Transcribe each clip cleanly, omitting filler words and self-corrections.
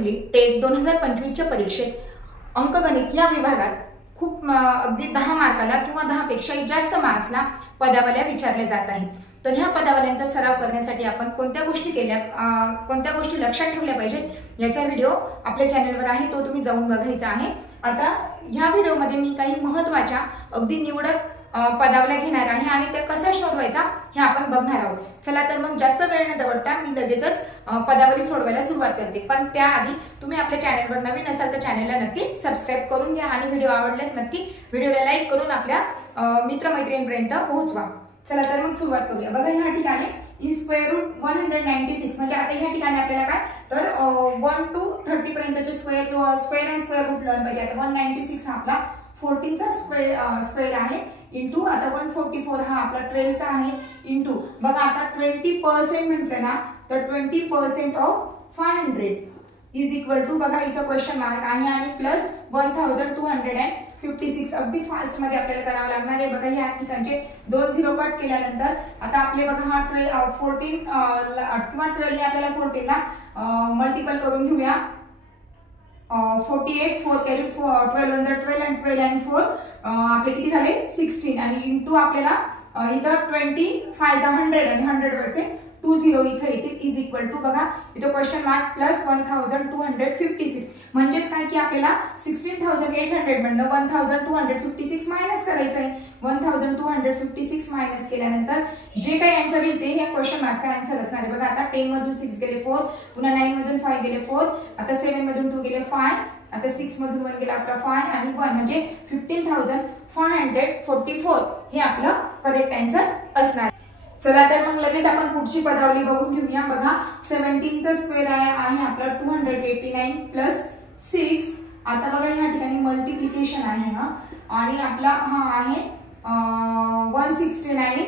झाली टेट 2025च्या परीक्षेत अंकगणित या विभागात खूप अगदी 10 मार्काला किंवा 10 पेक्षाही जास्त मार्क्सला पदावल्या विचारल्या जात आहेत। तर ह्या पदावल्यांचा सराव करण्यासाठी आपण कोणत्या गोष्टी केल्या, कोणत्या गोष्टी लक्षात ठेवल्या पाहिजेत याचा व्हिडिओ आपल्या चॅनलवर आहे, तो तुम्ही जाऊन बघायचा आहे। आता ह्या व्हिडिओमध्ये मी काही महत्त्वाच्या अगदी निवडक पदावल्या घेणार आहे आणि त्या कशा सोडवायचा हे आपण बघणार आहोत। चला तर मग जास्त वेळ न दवडता मी लगेचच पदावली सोडवायला सुरुवात करते। पण त्याआधी तुम्ही आपल्या चॅनलवर नवीन असाल तर चॅनलला नक्की सबस्क्राइब करून घ्या आणि व्हिडिओ आवडल्यास नक्की व्हिडिओला लाईक करून आपल्या मित्रमैत्रिणींपर्यंत पोहोचवा। चला तर मग सुरुवात करूया। बघा ह्या ठिकाणी इन स्क्वेअर रूट 196 म्हणजे आता ह्या ठिकाणी आपल्याला काय तर 1 to 30 पर्यंतचे स्क्वेअर आणि स्क्वेअर रूट लर्न पाहिजे। आता 196 हा आपला 14 चा स्क्वेअर आहे इंटू आता 144 हा आपला 12 चा आहे इंटू बघा आता 20% म्हटलं ना तर 20% ऑफ 500 इज इक्वल टू बघा इथं क्वेश्चन मार्क आहे आणि प्लस 1256 अगदी फास्ट मध्ये आपल्याला करावं लागणार आहे। बघा ह्या ठिकाणचे 2 झिरो कट केल्यानंतर आता आपले बघा हा 14 किंवा 12 ने आपल्याला 14 ला मल्टिपल करून घेऊया। 48 4 कॅरी 12 वन 12 आणि 12 आणि 4 आपले किती झाले 16 आणि इंटू आपल्याला इथं 25 जा 100 आणि 100 वरचे 20 इथे येतील इज इक्वल टू बघा इथं क्वेश्चन मार्क प्लस 1256 म्हणजेच काय की आपल्याला 16800 मधनं 1256 मायनस करायचं आहे। 1256 मायनस केल्यानंतर जे काही आन्सर येईल ते हे क्वेश्चन मार्कचा आन्सर असणार आहे। बघा आता 10 मधून 6 गेले 4, पुन्हा 9 मधून 5 गेले 4, आता 7 मधून 2 गेले 5, आता 6 मधून 1 गेला आपला 5 आणि 1 म्हणजे 15544 हे आपलं करेक्ट आन्सर असणार। चला तर मग लगेच आपण पुढची पदावली बघून घेऊया। बघा 17 चा स्क्वेअर आहे आपला 289 प्लस 6। आता बघा ह्या ठिकाणी मल्टिप्लिकेशन आहे हा आणि आपला हा आहे 169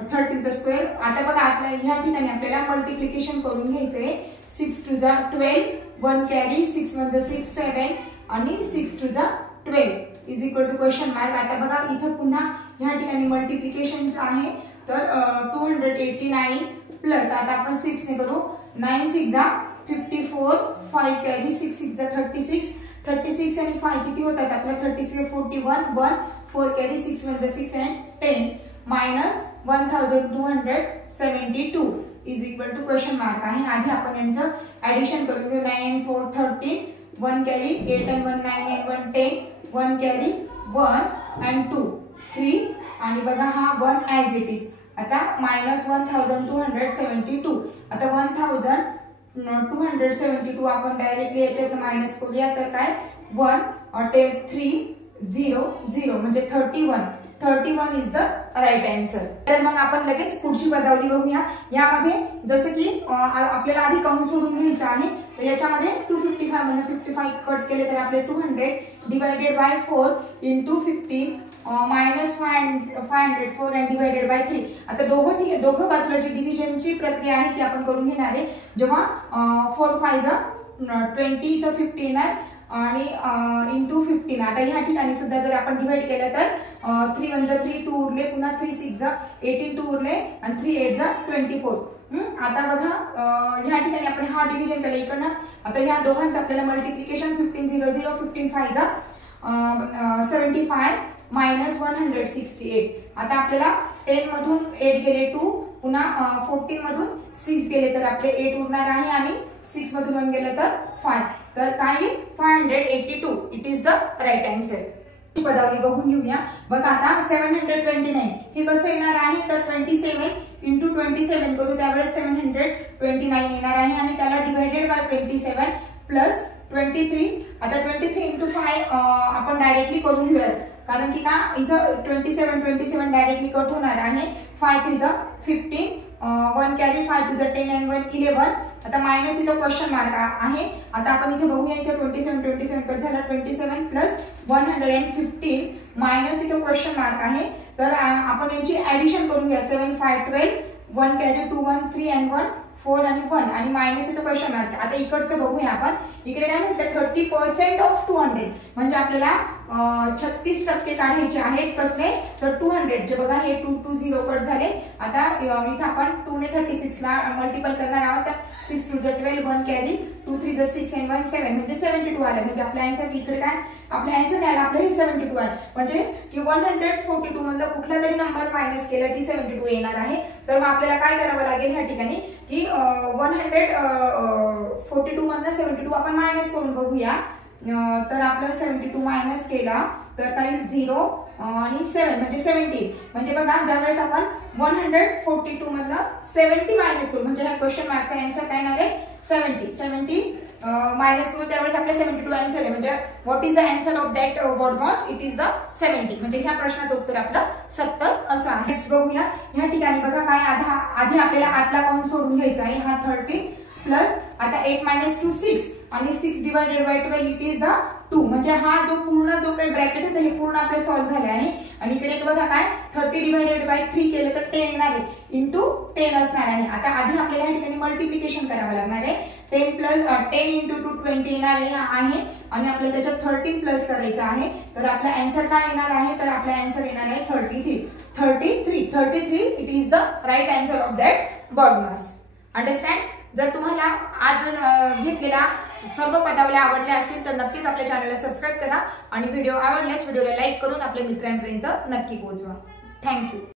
13 चा स्क्वेअर। आता बघा आता ह्या ठिकाणी आपल्याला मल्टिप्लिकेशन करून घ्यायचंय। 6 टू जा 12 1 कॅरी 6 वन जा 6 7 आणि 6 टू जा 12 is equal to question mark. आता बघा इथं पुन्हा ह्या ठिकाणी मल्टिप्लिकेशन आहे तर 289 प्लस आता आपण 6 ने करू 9 6 जा 54 5 कॅरी 6 6 जा 36 आणि 5 किती होतात आपला 36 41 1 4 कॅरी 6 1 जा 6 and 10 minus 1272 is equal to question mark आहे। आधी आपण यांचं ऍडिशन करून घेऊ। 9 and 4 13 1 carry 8 and 1 9 and 1 10 1 carry 1 and 2 3 आणि बघा हा 1 ऍज इट इज। आता मायनस 1272 आता 1272 आपण डायरेक्टली याच्यात मायनस करूया तर काय 1 3 0 0 म्हणजे 31 इज द राईट आन्सर। तर मग आपण लगेच पुढची पदावली बघूया। यामध्ये जसं की आपल्याला आधी काउंट सोडून घ्यायचं आहे तर याच्यामध्ये 255 मधून 55 कट केले तर आपले 200 divided by 4 into 15 minus 504 and divided by 3। आता दोघं बाजूलाची डिव्हिजनची प्रक्रिया आहे ती आपण करून घेणार आहे। जेव्हा 4 5 जा 20 तर 15 आहे आणि इंटू 15 आता ह्या ठिकाणी सुद्धा जर आपण डिवाइड केलं तर 3 1 जा 3 2 उरले, पुन्हा 3 6 जा 18 2 उरले आणि 3 8 जा 24। आता बघा ह्या ठिकाणी आपण हा डिव्हिजन केलं इकडनं। आता ह्या दोघांचं आपल्याला मल्टिप्लिकेशन 15 0 0 15 5 जा 75 मायनस 168। आता आपल्याला 10 मधून 8 गेले 2, पुन्हा 14 मधून 6 गेले तर आपले 8 उरणार आहे आणि 6 मधून 1 गेलं तर 5 तर काय 582 it is the right answer. पदावली बघून घेऊया। बघा आता 729 हे कसं येणार आहे तर 27 इंटू 27 करू त्यावेळेस 729 येणार आहे आणि त्याला डिवाइडेड बाय 27 प्लस 23 आता 23 इंटू 5 आपण डायरेक्टली करून घेऊया कारण की का इथं 27 डायरेक्टली कट होणार आहे। 5 3 जा 15 1 कॅरी 5 2 जा 10 and 1 11 आता मायनस इथं क्वेश्चन मार्क आहे। आता आपण इथे बघूया इथे 27 कट झाला 27 प्लस 115 मायनस इथं क्वेश्चन मार्क आहे तर आपण यांची ऍडिशन करून घ्या। 7 5 12 1 कॅरी 2 1 3 and 1 4 आणि 1 आणि मायनस इथं क्वेश्चन मार्क। आता इकडचं बघूया आपण। इकडे काय म्हटलं 30% ऑफ 200 म्हणजे आपल्याला 36% काढायचे आहेत. कसले तर 200 जे बघा हे 2 2 0 कट झाले. आता इथं आपण 2 ने 36 ला मल्टिपल करणार आहोत. 6 2 12 1 कॅरी 2 3 6 and 1 7 म्हणजे 72 आले. म्हणजे आपला आन्सर इकडे काय आपला आन्सर द्यायला आपलं हे 72 आहे. म्हणजे की 142 मधला कुठला तरी नंबर मायनस केला की 72 येणार आहे. तर मग आपल्याला काय करावं लागेल ह्या ठिकाणी की 142 मधला 72 आपण मायनस करून बघूया. तर आपलं 72 मायनस केला तर काही 0 आणि 7 म्हणजे 70. म्हणजे बघा ज्यावेळेस आपण 142 मधला 70 मायनस करू म्हणजे ह्या क्वेश्चन मार्कचा आन्सर काय येणार आहे 70 मायनस करू त्यावेळेस आपले 72 आन्सर आहे. म्हणजे what is the answer of that word moss it is the 70. म्हणजे ह्या प्रश्नाचं उत्तर आपलं 70 असं आहे. नेक्स्ट बघूया ह्या ठिकाणी बघा काय आधी आपल्याला आतला काउंट सोडून घ्यायचा आहे. हा 13 प्लस आता 8 - 2 6 आणि 6 divided by 12 it is the 2. म्हणजे हा जो पूर्ण जो काही ब्रॅकेट होता हे पूर्ण आपले सॉल्व्ह झाले आहे. आणि इकडे बघा काय 30 डिवायडेड बाय 3 केले तर 10 येणार आहे इंटू 10 असणार आहे. आता आधी आपल्याला या ठिकाणी मल्टिप्लिकेशन करावं लागणार आहे. 10 इंटू 2 20 येणार आहे आणि आपल्याला त्याच्यात 13 प्लस करायचं आहे. तर आपला आन्सर काय येणार आहे तर आपला आन्सर येणार आहे 33 it is the right answer of that word moss. Understand. जर तुम्हाला आज घेतलेला सर्व पदावल्या आवडल्या असतील तर नक्कीच आपल्या चॅनलला सबस्क्राईब करा आणि व्हिडिओ आवडल्यास व्हिडिओला लाईक करून आपल्या मित्रांपर्यंत नक्की पोहोचवा. थँक्यू.